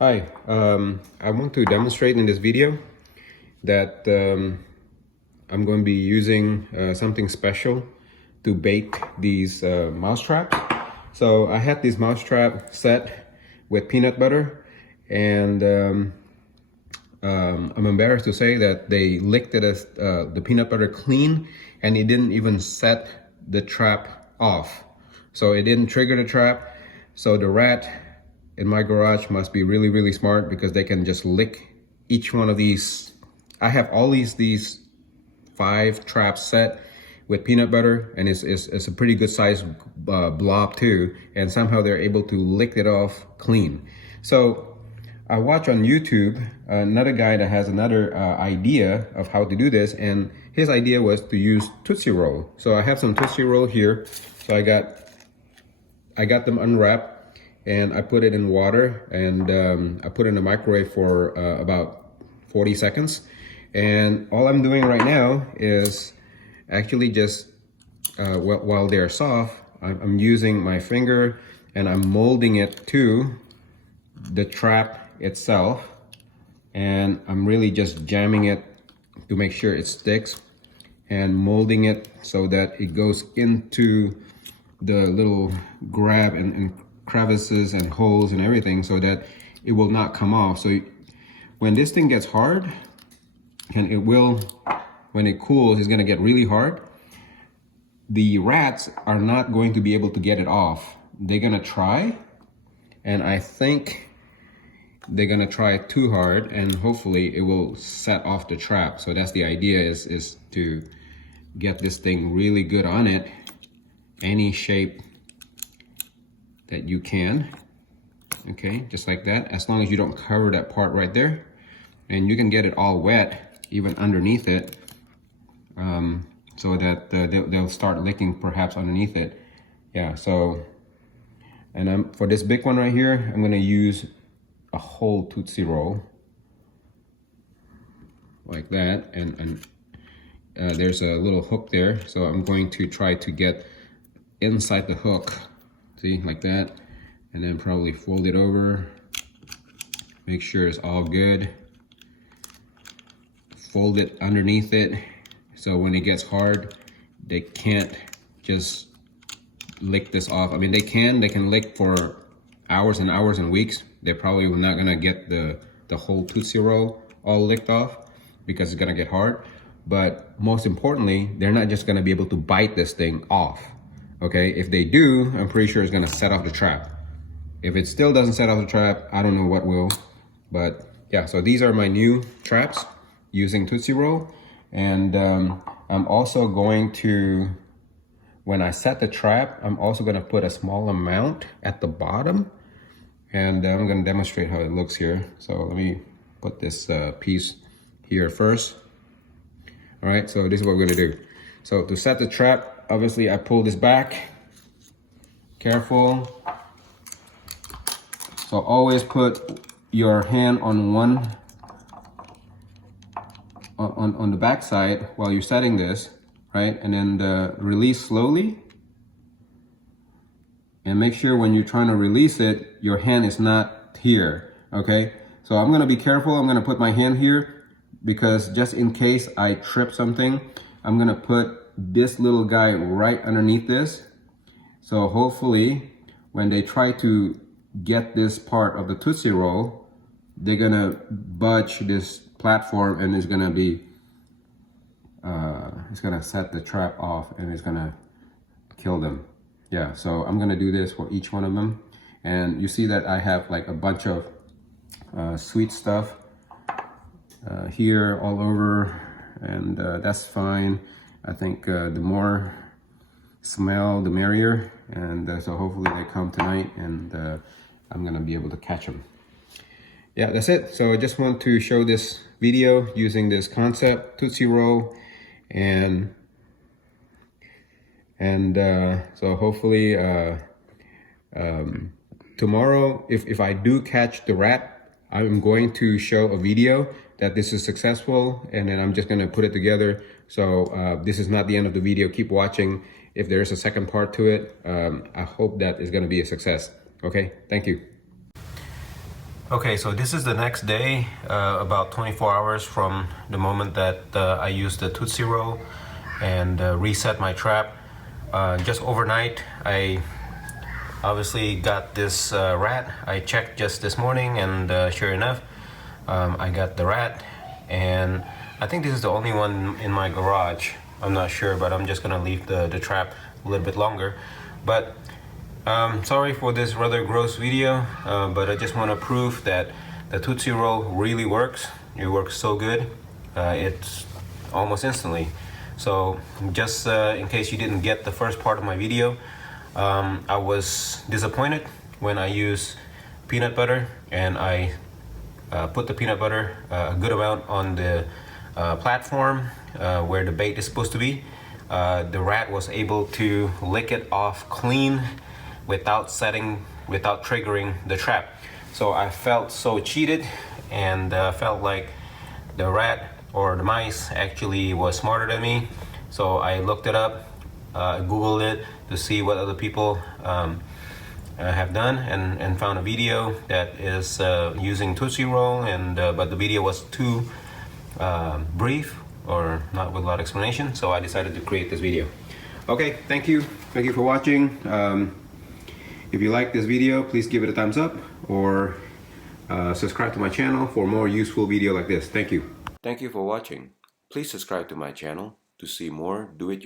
Hi, I want to demonstrate in this video that I'm going to be using something special to bake these mouse traps. So I had this mouse trap set with peanut butter, and I'm embarrassed to say that they licked it as the peanut butter clean, and it didn't even set the trap off. So it didn't trigger the trap. So the rat in my garage must be really, really smart, because they can just lick each one of these. I have all these 5 traps set with peanut butter, and it's a pretty good size blob too, and somehow they're able to lick it off clean. So I watch on YouTube another guy that has another idea of how to do this, and his idea was to use Tootsie Roll. So I have some Tootsie Roll here. So I got them unwrapped, and I put it in water, and I put it in the microwave for about 40 seconds. And all I'm doing right now is actually just, while they're soft, I'm using my finger and I'm molding it to the trap itself. And I'm really just jamming it to make sure it sticks, and molding it so that it goes into the little grab and crevices and holes and everything, so that it will not come off. So when this thing gets hard, and it will, when it cools, it's gonna get really hard, the rats are not going to be able to get it off. They're gonna try, and I think they're gonna try too hard, and hopefully it will set off the trap. So that's the idea, is to get this thing really good on it, any shape that you can. Okay, just like that, as long as you don't cover that part right there. And you can get it all wet, even underneath it, so that they'll start licking perhaps underneath it. Yeah, so, and for this big one right here, I'm gonna use a whole Tootsie Roll, like that, and there's a little hook there, so I'm going to try to get inside the hook, see, like that, and then probably fold it over, make sure it's all good, fold it underneath it, so when it gets hard, they can't just lick this off. I mean, they can lick for hours and hours and weeks. They're probably not gonna get the whole Tootsie Roll all licked off, because it's gonna get hard. But most importantly, they're not just gonna be able to bite this thing off. Okay, if they do, I'm pretty sure it's gonna set off the trap. If it still doesn't set off the trap, I don't know what will. But yeah, so these are my new traps using Tootsie Roll. And I'm also going to, when I set the trap, I'm also gonna put a small amount at the bottom, and I'm gonna demonstrate how it looks here. So let me put this piece here first. All right, so this is what we're gonna do. So to set the trap, obviously I pull this back, careful. So always put your hand on one, on the back side while you're setting this, right? And then release slowly. And make sure when you're trying to release it, your hand is not here, okay? So I'm gonna be careful. I'm gonna put my hand here, because just in case I trip something, I'm gonna put this little guy right underneath this. So hopefully when they try to get this part of the Tootsie Roll, they're gonna budge this platform, and it's gonna be, it's gonna set the trap off, and it's gonna kill them. Yeah, so I'm gonna do this for each one of them. And you see that I have like a bunch of sweet stuff here all over, and that's fine. I think the more smell, the merrier. And so hopefully they come tonight, and I'm gonna be able to catch them. Yeah, that's it. So I just want to show this video using this concept, Tootsie Roll, and so hopefully tomorrow, if I do catch the rat, I'm going to show a video that this is successful, and then I'm just gonna put it together. So this is not the end of the video. Keep watching. If there is a second part to it, I hope that is gonna be a success. Okay, thank you. Okay, so this is the next day, about 24 hours from the moment that I used the Tootsie Roll and reset my trap. Just overnight, I obviously got this rat. I checked just this morning, and sure enough, I got the rat. And I think this is the only one in my garage. I'm not sure, but I'm just gonna leave the trap a little bit longer. But sorry for this rather gross video, but I just want to prove that the Tootsie Roll really works. It works so good. It's almost instantly. So just in case you didn't get the first part of my video, I was disappointed when I used peanut butter, and I put the peanut butter a good amount on the platform where the bait is supposed to be. The rat was able to lick it off clean without triggering the trap. So I felt so cheated, and felt like the rat or the mice actually was smarter than me. So I looked it up, Googled it to see what other people have done, and found a video that is using Tootsie Roll, and but the video was too brief or not with a lot of explanation, so I decided to create this video. Okay, thank you for watching. If you like this video, please give it a thumbs up, or subscribe to my channel for more useful video like this. Thank you. Thank you for watching. Please subscribe to my channel to see more do-it-yourself